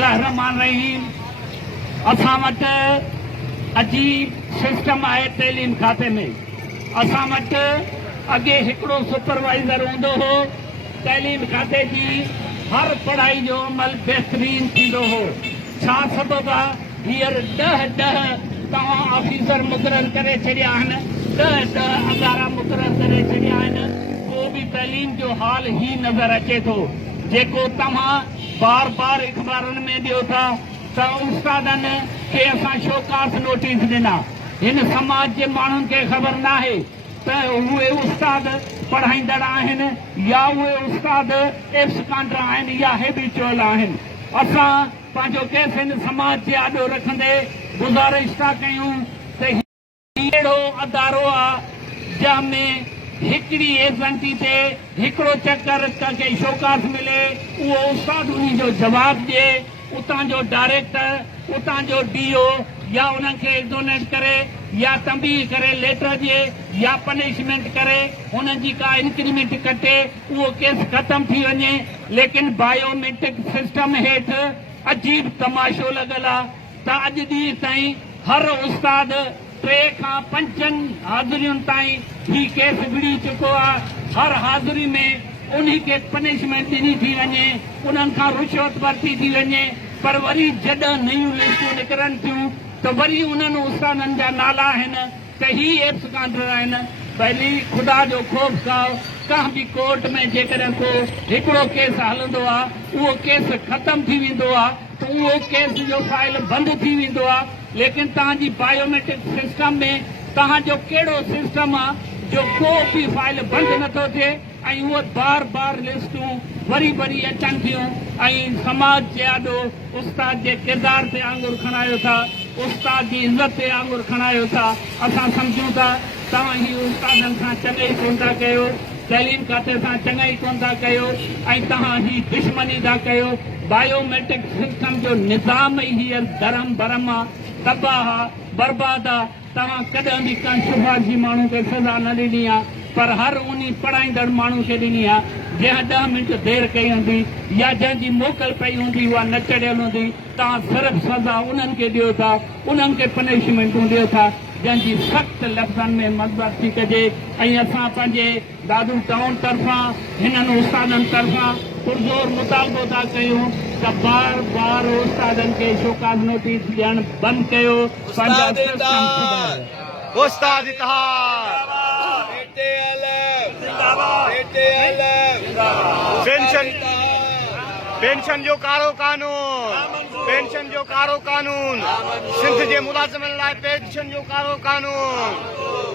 बिस्मिल्लाहिर्रहमानिर्रहीम। असां वटि अजीब सिस्टम आहे तइलीम खाते में। असां वटि अॻे हिकिड़ो सुपरवाइज़र हूंदो हो। तइलीम खाते जी हर पढ़ाई जो अमल बहितरीन थींदो हो। छा सबबु आहे? हींअर 10 तव्हां ऑफिसर मुक़ररु करे छॾिया आहिनि, 10 अदारा मुक़ररु करे छॾिया आहिनि। पोइ बि तइलीम जो हाल ही नज़र अचे थो जेको तव्हां बार बार अख़बारनि में ॾियो था त उस्तादनि खे असां शोकास नोटिस ॾिना। हिन समाज जे माण्हुनि खे ख़बर नाहे त उहे उस्ताद पढ़ाईंदड़ आहिनि या उहे उस्ताद एप्स कांड्रा आहिनि या हेबिचुअल आहिनि। असां पंहिंजो केस हिन समाज जे आॾो रखंदे गुज़ारिश था कयूं त अहिड़ो अदारो आहे जंहिंमें हिकिड़ी एजेंटी ते हिकिड़ो चकर कंहिंखे शोकास मिले, उहो उस्ताद उन जो जवाबु ॾिए। उतां जो डायरेक्टर, उतां जो DO या उन्हनि खे एक्ज़ोनेट करे या तंबीह करे लेटर ॾिए या पनिशमेंट करे हुननि जी का इंक्रीमेंट कटे, उहो केस ख़तमु थी वञे। लेकिन बायोमेट्रिक सिस्टम हेठि अजीब तमाशो लॻल आहे त अॼु ॾींहं ताईं हर उस्ताद 3 खां 5 हाज़िरियुनि ताईं ही केस विड़ी चुको आहे। हर हाज़िरी में उन्ही खे पनिशमेंट ॾिनी थी वञे, उन्हनि खां रुश्वत वरिती थी वञे। पर वरी जॾहिं नयूं लिस्टूं निकिरनि थियूं त वरी उन्हनि उस्तादनि जा नाला आहिनि त ही एप्स कांड्रा आहिनि। पहली ख़ुदा जो ख़ौफ़ कयो। कंहिं बि कोर्ट में जेकॾहिं को हिकिड़ो केस हलंदो आहे, उहो केस ख़तमु थी वेंदो आहे त उहो केस जो फाइल बंदि थी वेंदो आहे। लेकिन तव्हांजी बायोमेट्रिक सिस्टम में तव्हांजो कहिड़ो सिस्टम आहे जो को बि फाइल बंदि नथो थिए ऐं उहे बार बार लिस्टूं वरी वरी अचनि थियूं ऐं समाज जे आॾो उस्ताद जे किरदार ते आङुर खणायो था, उस्ताद जी इज़त ते आङुर खणायो था। असां सम्झूं था तव्हां ही उस्तादनि सां चङाई कोन था कयो, तइलीम खाते सां चङाई कोन था कयो ऐं तव्हां ही दुश्मनी था कयो। बायोमेट्रिक सिस्टम जो निज़ाम ई हींअर धरम भरम आहे, तबाह आहे, बर्बाद आहे। तव्हां कॾहिं बि कंहिं शुभाशी माण्हू खे सज़ा न ॾिनी आहे, पर हर उन पढ़ाईंदड़ माण्हू खे ॾिनी आहे जंहिं 10 मिंट देरि कई हूंदी या जंहिंजी मोकल पई हूंदी उहा न चढ़ियल हूंदी। तव्हां सिर्फ़ु सज़ा उन्हनि खे ॾियो था, उन्हनि खे पनिशमेंटूं ॾियो था जंहिंजी सख़्तु लफ़्ज़नि में मज़बत थी कजे। ऐं असां पंहिंजे दादू टाउन तरफ़ां हिननि उस्तादनि तरफ़ां पुरज़ोर मुतालबो था कयूं त बार बार उस्तादनि खे शोकास नोटिस ॾियणु बंदि कयो। पंहिंजा सिस्टम सुधारियो। उस्ताद इत्तेहाद पेंशन जो कारो कानून सिंध जे मुलाज़िमनि लाइ पेंशन जो कारो कानून।